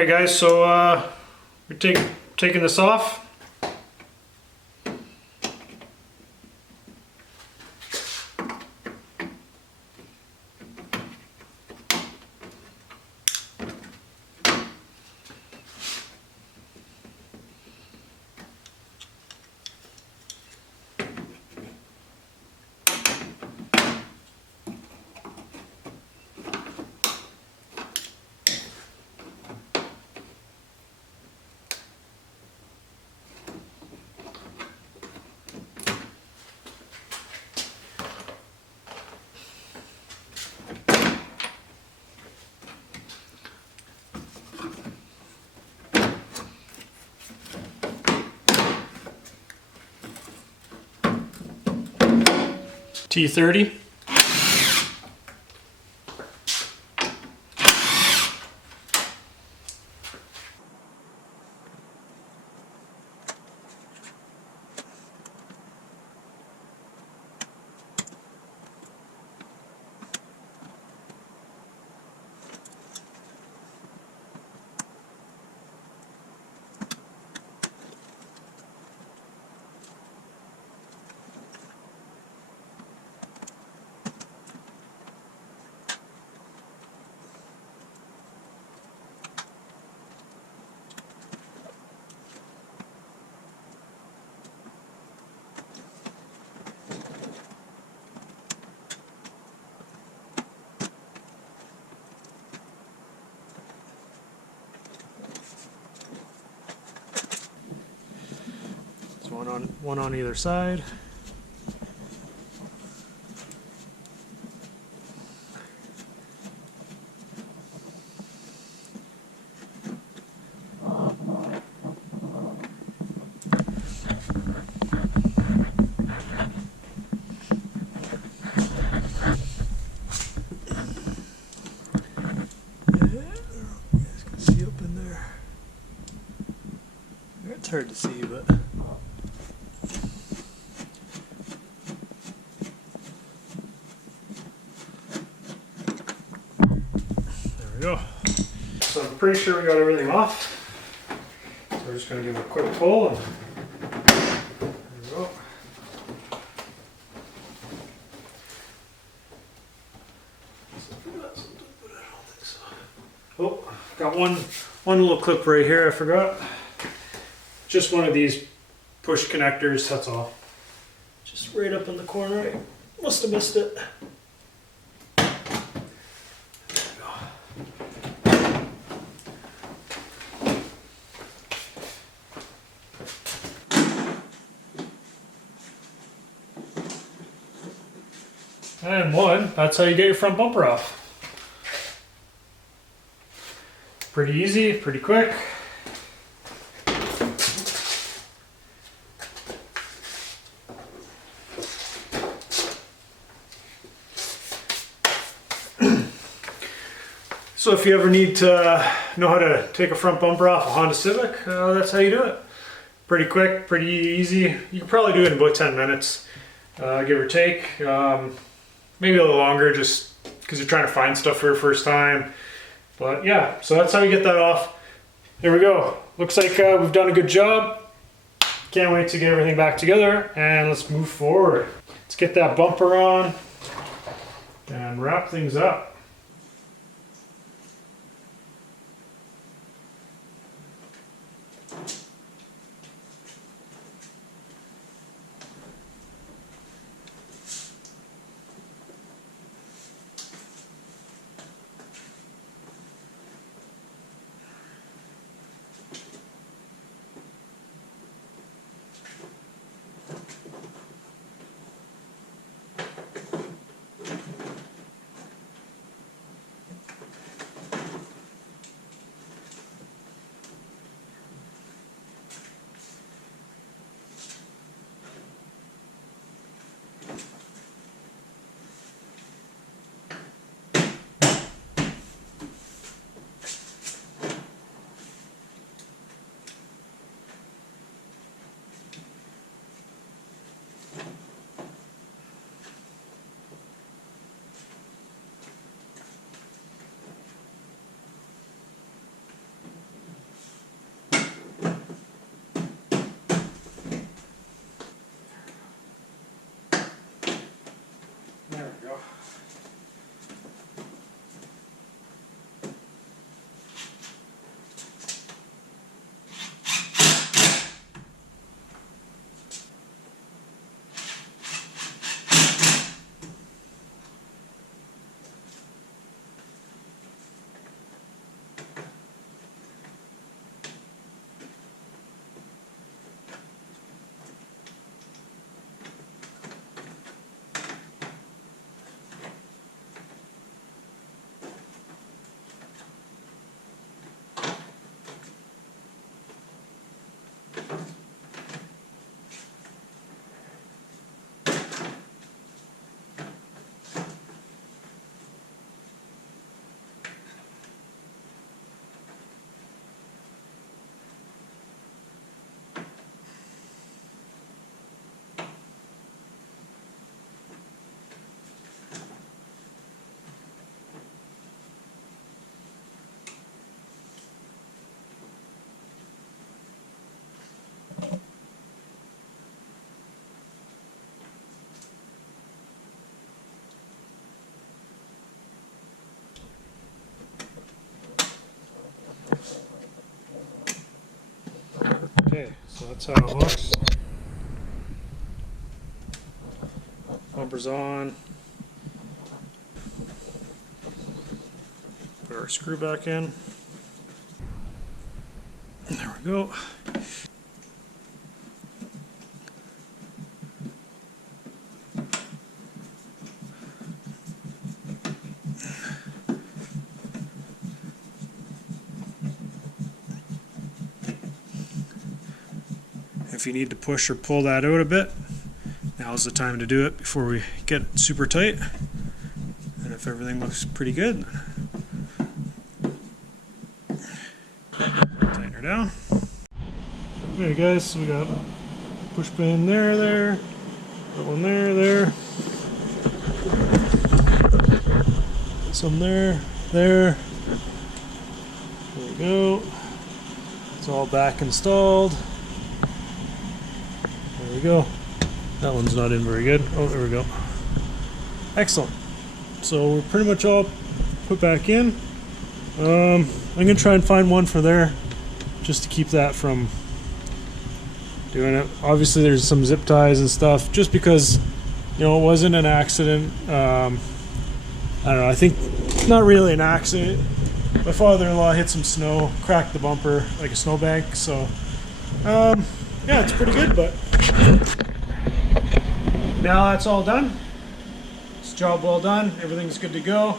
Alright guys, so we're taking this off. T30. One on either side. See up in there. It's hard to see, but go. So I'm pretty sure we got everything off. So we're just going to give it a quick pull and there we go. Oh, got one little clip right here I forgot. Just one of these push connectors, that's all. Just right up in the corner. I must have missed it. And one, that's how you get your front bumper off. Pretty easy, pretty quick. So if you ever need to know how to take a front bumper off a Honda Civic, that's how you do it. Pretty quick, pretty easy. You can probably do it in about 10 minutes, give or take. Maybe a little longer just because you're trying to find stuff for your first time. But yeah, so that's how you get that off. There we go. Looks like we've done a good job. Can't wait to get everything back together and let's move forward. Let's get that bumper on and wrap things up. Okay, so that's how it looks. Bumper's on. Put our screw back in. There we go. If you need to push or pull that out a bit, now's the time to do it before we get super tight. And if everything looks pretty good, tighten her down. Okay guys, so we got push pin there, that one there, some there. There we go. It's all back installed. There we go. That one's not in very good. Oh, there we go. Excellent. So we're pretty much all put back in. I'm gonna try and find one for there, just to keep that from doing it. Obviously, there's some zip ties and stuff, just because it wasn't an accident. I don't know. I think not really an accident. My father-in-law hit some snow, cracked the bumper like a snowbank. So yeah, it's pretty good, but now that's all done. It's job well done. Everything's good to go.